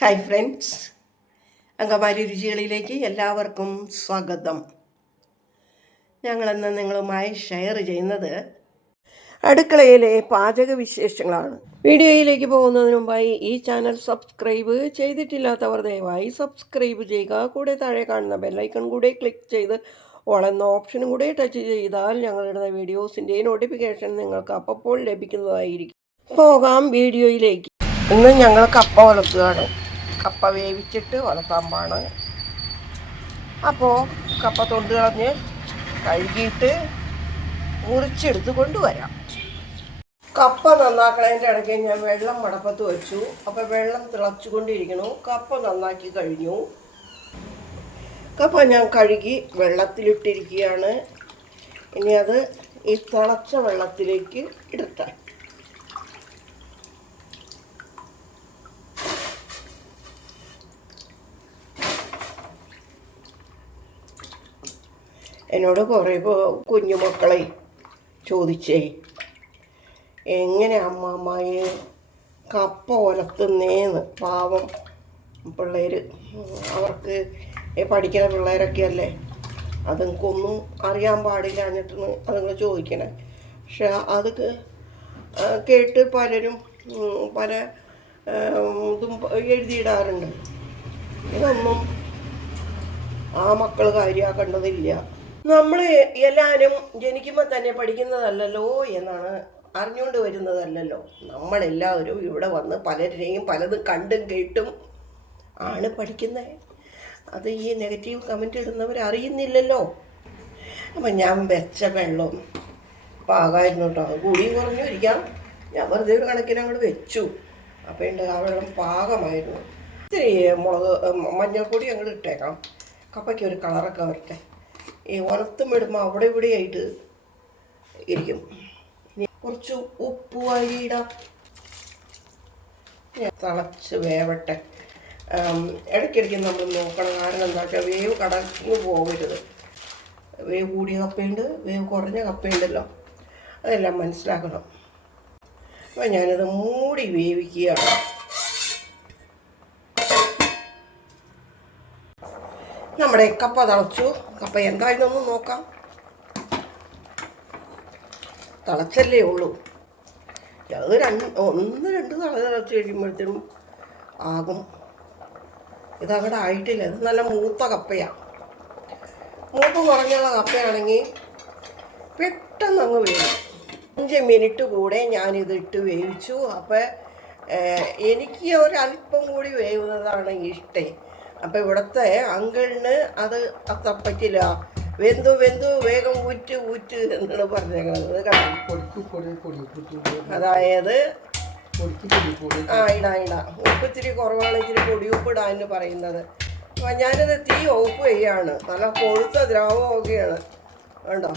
Hi friends Angamaly രുചികളിലേക്ക് എല്ലാവർക്കും സ്വാഗതം. ഞങ്ങളെന്ന് നിങ്ങളുമായി ഷെയർ ചെയ്യുന്നത് അടുക്കളയിലെ പാചക വിശേഷങ്ങളാണ്. വീഡിയോയിലേക്ക് പോകുന്നതിന് മുമ്പായി ഈ ചാനൽ സബ്സ്ക്രൈബ് ചെയ്തിട്ടില്ലാത്തവർ ദയവായി സബ്സ്ക്രൈബ് ചെയ്യുക. കൂടെ താഴെ കാണുന്ന ബെല്ലൈക്കൺ കൂടെ ക്ലിക്ക് ചെയ്ത് ഓളെന്ന ഓപ്ഷനും കൂടെ ടച്ച് ചെയ്താൽ ഞങ്ങളുടെ വീഡിയോസിന്റെ നോട്ടിഫിക്കേഷൻ നിങ്ങൾക്ക് അപ്പോൾ ലഭിക്കുന്നതായിരിക്കും. പോകാം വീഡിയോയിലേക്ക്. ഇന്ന് ഞങ്ങൾ കപ്പ വളർത്തുകയാണ് കപ്പ വേവിച്ചിട്ട് വളർത്താമ്പാണ് അപ്പോൾ കപ്പ തൊണ്ട് കളഞ്ഞ് കഴുകിയിട്ട് മുറിച്ചെടുത്ത് കൊണ്ടുവരാം. കപ്പ നന്നാക്കണതിന്റെ ഇടയ്ക്ക് ഞാൻ വെള്ളം മടപ്പത്ത് വെച്ചു. അപ്പോൾ വെള്ളം തിളച്ചുകൊണ്ടിരിക്കണു കപ്പ നന്നാക്കി കഴിഞ്ഞു. കപ്പ ഞാൻ കഴുകി വെള്ളത്തിലിട്ടിരിക്കുകയാണ്. ഇനി അത് ഈ തിളച്ച വെള്ളത്തിലേക്ക് ഇടട്ടെ. എന്നോട് കുറേ കുഞ്ഞുമക്കളെ ചോദിച്ചേ എങ്ങനെ അമ്മമ്മയെ കപ്പ ഒലത്തുന്നേന്ന്? പാവം പിള്ളേർ അവർക്ക് പഠിക്കുന്ന പിള്ളേരൊക്കെ അല്ലേ? അതുങ്ങൾക്കൊന്നും അറിയാൻ പാടില്ല എന്നിട്ടാണ് അതുങ്ങൾ ചോദിക്കണേ. പക്ഷെ അത് കേട്ട് പലരും പല ഇതും എഴുതിയിടാറുണ്ട്. ഇതൊന്നും ആ മക്കൾ കാര്യമാക്കേണ്ടതില്ല. നമ്മൾ എല്ലാവരും ജനിക്കുമ്പോൾ തന്നെ പഠിക്കുന്നതല്ലല്ലോ എന്നാണ് അറിഞ്ഞുകൊണ്ട് വരുന്നതല്ലല്ലോ. നമ്മളെല്ലാവരും ഇവിടെ വന്ന് പലരെയും പലതും കണ്ടും കേട്ടും ആണ് പഠിക്കുന്നത് അത് ഈ നെഗറ്റീവ് കമന്റ് ഇടുന്നവർ അറിയുന്നില്ലല്ലോ. അപ്പം ഞാൻ വെച്ച വെള്ളം പാകായിരുന്നു കേട്ടോ. അത് കൂടിയും കുറഞ്ഞു ഇരിക്കാം. ഞാൻ വെറുതെ ഒരു കണക്കിന് അങ്ങോട്ട് വെച്ചു. അപ്പം ഉണ്ട് ആ വെള്ളം പാകമായിരുന്നു. ഇത്തിരി മുളക് മഞ്ഞൾപ്പൊടി അങ്ങോട്ട് ഇട്ടേക്കാം. കപ്പയ്ക്ക് ഒരു കളറൊക്കെ വരട്ടെ. ഈ ഉരത്തും ഇടുമ്പോൾ അവിടെ ഇവിടെ ആയിട്ട് ഇരിക്കും. ഇനി കുറച്ച് ഉപ്പ് വാരിയിടാം തിളച്ച് വേവട്ടെ. ഇടയ്ക്കിടയ്ക്ക് നമ്മൾ നോക്കണം കാരണം എന്താ വെച്ചാൽ വേവ് കടന്നു പോകരുത് വേവ് കൂടിയ കപ്പയുണ്ട് വേവ് കുറഞ്ഞ കപ്പയുണ്ടല്ലോ. അതെല്ലാം മനസ്സിലാക്കണം. അപ്പം ഞാനത് മൂടി വേവിക്കുകയാണ്. നമ്മുടെ കപ്പ തിളച്ചു. കപ്പ എന്തായിരുന്നൊന്ന് നോക്കാം. തിളച്ചല്ലേ ഉള്ളൂ. അത് രണ്ട് ഒന്ന് രണ്ട് തള തിളച്ച് കഴിയുമ്പോഴത്തേനും ആകും. ഇതങ്ങടെ ആയിട്ടില്ല. ഇത് നല്ല മൂത്ത കപ്പയാണ് മൂത്ത് കുറഞ്ഞുള്ള കപ്പയാണെങ്കിൽ പെട്ടെന്ന് അങ്ങ് വേവും. അഞ്ച് മിനിറ്റ് കൂടെ ഞാനിത് ഇട്ട് വേവിച്ചു. അപ്പോൾ എനിക്ക് ഒരല്പം കൂടി വേവുന്നതാണ് ഇഷ്ടം. അപ്പോൾ ഇവിടുത്തെ അങ്കിളിന് അത് അത്ര പറ്റില്ല. വെന്തു വെന്തു വേഗം ഊറ്റ് ഊറ്റ് എന്നാണ് പറഞ്ഞേക്കുന്നത്. അതായത് ആ ഇടാ ഇടാ. ഉപ്പ് ഇത്തിരി കുറവാണ് ഉപ്പ് പൊടിയുപ്പ് ഇടാന്ന് പറയുന്നത്. അപ്പം ഞാനിത് തീ ഓഫ് ചെയ്യാണ്. നല്ല കൊഴുത്ത ദ്രാവകമൊക്കെയാണ്. കണ്ടോ?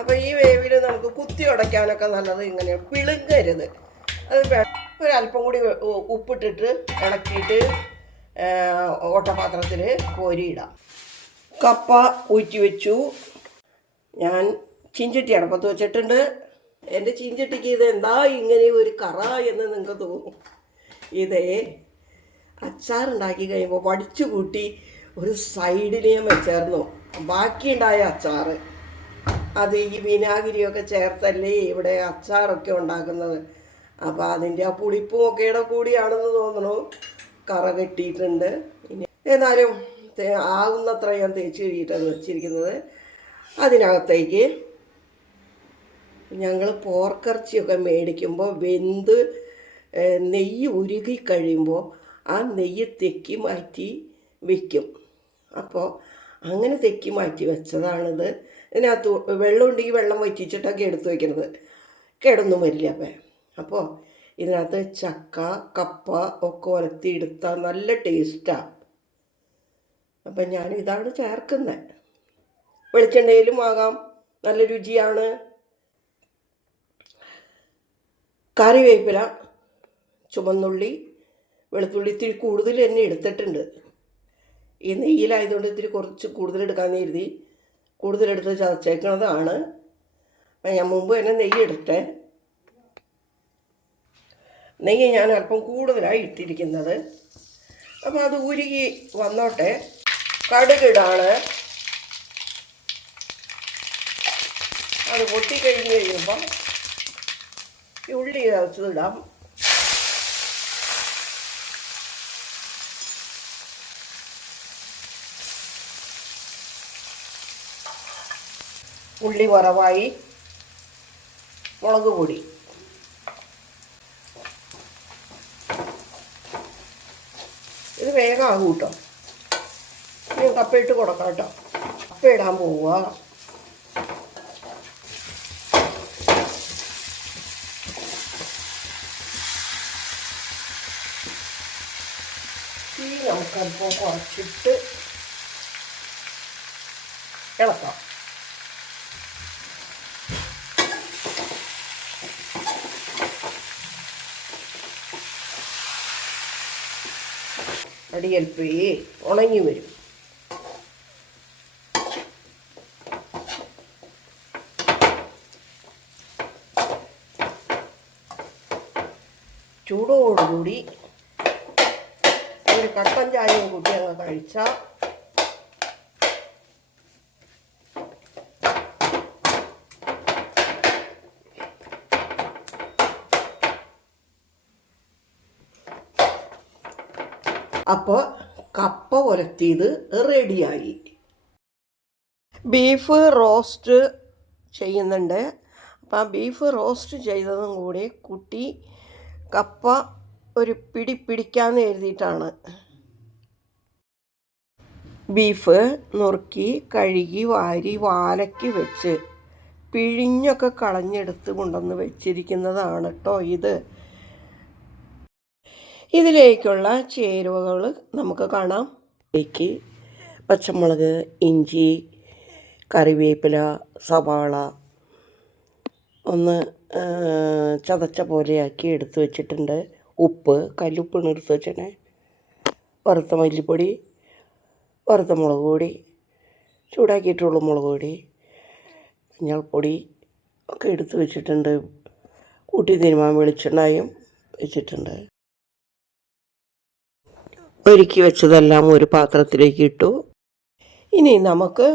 അപ്പോൾ ഈ വേവിൽ നമുക്ക് കുത്തി ഉടയ്ക്കാനൊക്കെ നല്ലത് ഇങ്ങനെ പിളുങ്ങരുത്. അത് ഒരല്പം കൂടി ഉപ്പിട്ടിട്ട് ഇളക്കിയിട്ട് ഓട്ടപാത്രത്തിൽ കോരിയിടാം. കപ്പ ഊറ്റി വെച്ചു. ഞാൻ ചീഞ്ചട്ടി അടപ്പത്ത് വെച്ചിട്ടുണ്ട്. എന്റെ ചീഞ്ചട്ടിക്ക് ഇത് എന്താ ഇങ്ങനെ ഒരു കറ എന്ന് നിങ്ങൾക്ക് തോന്നും? ഇതേ അച്ചാറുണ്ടാക്കി കഴിയുമ്പോൾ വടിച്ചു കൂട്ടി ഒരു സൈഡിൽ ഞാൻ വെച്ചായിരുന്നു. ബാക്കിയുണ്ടായ അച്ചാർ അത് ഈ വിനാഗിരിയൊക്കെ ചേർത്തല്ലേ ഇവിടെ അച്ചാറൊക്കെ ഉണ്ടാക്കുന്നത്. അപ്പോൾ അതിന്റെ ആ പുളിപ്പും ഒക്കെയുടെ കൂടിയാണെന്ന് തോന്നുന്നു കറ കെട്ടിയിട്ടുണ്ട്. ഇനി ഏതായാലും തേ- ആവുന്നത്ര ഞാൻ തേച്ച് കഴിയിട്ടാണ് വെച്ചിരിക്കുന്നത്. അതിനകത്തേക്ക് ഞങ്ങൾ പോർക്കിറച്ചിയൊക്കെ മേടിക്കുമ്പോൾ വെന്ത് നെയ്യ് ഉരുകി കഴിയുമ്പോൾ ആ നെയ്യ് തെക്കി മാറ്റി വയ്ക്കും അപ്പോൾ അങ്ങനെ തെക്കി മാറ്റി വെച്ചതാണിത്. ഇതിനകത്ത് വെള്ളം ഉണ്ടെങ്കിൽ വെള്ളം വറ്റിച്ചിട്ടൊക്കെ എടുത്ത് വയ്ക്കുന്നത് കേടൊന്നും വരില്ല അപ്പം. അപ്പോൾ ഇതിനകത്ത് ചക്ക കപ്പ ഒക്കെ ഉലത്തി എടുത്താൽ നല്ല ടേസ്റ്റാണ് അപ്പം ഞാൻ ഇതാണ് ചേർക്കുന്നത് വെളിച്ചെണ്ണയിലും ആകാം നല്ല രുചിയാണ്. കറിവേപ്പില ചുമന്നുള്ളി വെളുത്തുള്ളി ഇത്തിരി കൂടുതൽ തന്നെ എടുത്തിട്ടുണ്ട്. ഈ നെയ്യിലായതുകൊണ്ട് ഇത്തിരി കുറച്ച് കൂടുതൽ എടുക്കാമെന്ന് കരുതി കൂടുതലെടുത്ത് ചതച്ചേക്കുന്നതാണ് ഞാൻ മുമ്പ് തന്നെ നെയ്യ് എടുത്തേ. നെയ്യ് ഞാൻ അല്പം കൂടുതലായി ഇട്ടിരിക്കുന്നത്. അപ്പോൾ അത് ഉരുകി വന്നോട്ടെ. കടുകിടാണ്. അത് പൊട്ടിക്കഴിഞ്ഞ് കഴിയുമ്പം ഉള്ളി ഇടാം. ഉള്ളി വറവായി മുളക് പൊടി. ഇത് വേഗം ആകും കേട്ടോ. ഇനി കപ്പയിട്ട് കൊടുക്കാം കേട്ടോ. കപ്പ ഇടാൻ പോവുക തീ നമുക്കപ്പോൾ കുറച്ചിട്ട് ഇളക്കാം. അടിയൽപ്പേ ഉണങ്ങി വരും. ചൂടോടുകൂടി ഒരു കട്ടൻ ചായയും കൂട്ടി അങ്ങ് കഴിച്ചാൽ അപ്പോൾ കപ്പ ഉലത്തിയത് റെഡിയായി. ബീഫ് റോസ്റ്റ് ചെയ്യുന്നുണ്ട്. അപ്പോൾ ബീഫ് റോസ്റ്റ് ചെയ്തതും കൂടി കുട്ടി കപ്പ ഒരു പിടി പിടിക്കാന്ന് എഴുതിയിട്ടാണ്. ബീഫ് നുറുക്കി കഴുകി വാരി വാലക്കി വെച്ച് പിഴിഞ്ഞൊക്കെ കളഞ്ഞെടുത്ത് കൊണ്ടുവന്ന് വെച്ചിരിക്കുന്നതാണ് കേട്ടോ ഇത്. ഇതിലേക്കുള്ള ചേരുവകൾ നമുക്ക് കാണാം. ഇതിലേക്ക് പച്ചമുളക് ഇഞ്ചി കറിവേപ്പില സവാള ഒന്ന് ചതച്ച പോലെയാക്കി എടുത്ത് വെച്ചിട്ടുണ്ട്. ഉപ്പ് കല്ലുപ്പാണ് എടുത്ത് വെച്ചേ വറുത്ത മല്ലിപ്പൊടി വറുത്ത മുളക് പൊടി ചൂടാക്കിയിട്ടുള്ള മുളക് പൊടി മഞ്ഞൾപ്പൊടി ഒക്കെ എടുത്ത് വെച്ചിട്ടുണ്ട്. കൂട്ടി തിരുമാൻ വെളിച്ചെണ്ണയും വെച്ചിട്ടുണ്ട്. ഒരുക്കി വെച്ചതെല്ലാം ഒരു പാത്രത്തിലേക്ക് ഇട്ടു. ഇനി നമുക്ക്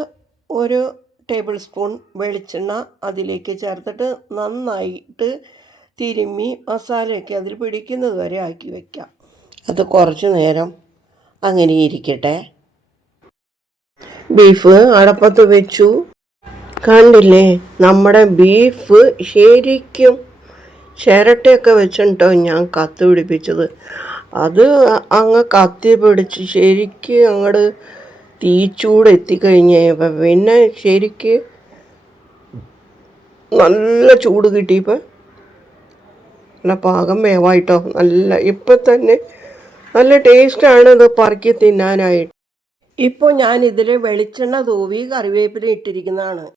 ഒരു ടേബിൾ സ്പൂൺ വെളിച്ചെണ്ണ അതിലേക്ക് ചേർത്തിട്ട് നന്നായിട്ട് തിരുമ്മി മസാലയൊക്കെ അതിൽ പിടിക്കുന്നത് വരെ ആക്കി വയ്ക്കാം അത് കുറച്ച് നേരം അങ്ങനെ ഇരിക്കട്ടെ. ബീഫ് അടപ്പത്ത് വെച്ചു. കണ്ടില്ലേ നമ്മുടെ ബീഫ് ശരിക്കും ചിരട്ടയൊക്കെ വെച്ചിട്ടോ ഞാൻ കത്ത് പിടിപ്പിച്ചത്. അത് അങ്ങ് കത്തി പിടിച്ച് ശരിക്ക് അങ്ങോട്ട് തീച്ചൂട് എത്തിക്കഴിഞ്ഞപ്പോൾ പിന്നെ ശരിക്ക് നല്ല ചൂട് കിട്ടിയപ്പോൾ നല്ല പാകം വേവായിട്ടോ നല്ല ഇപ്പം തന്നെ നല്ല ടേസ്റ്റാണ് ഇത് പറക്കി തിന്നാനായിട്ട്. ഇപ്പോൾ ഞാൻ ഇതിൽ വെളിച്ചെണ്ണ തൂവി കറിവേപ്പില ഇട്ടിരിക്കുന്നതാണ്.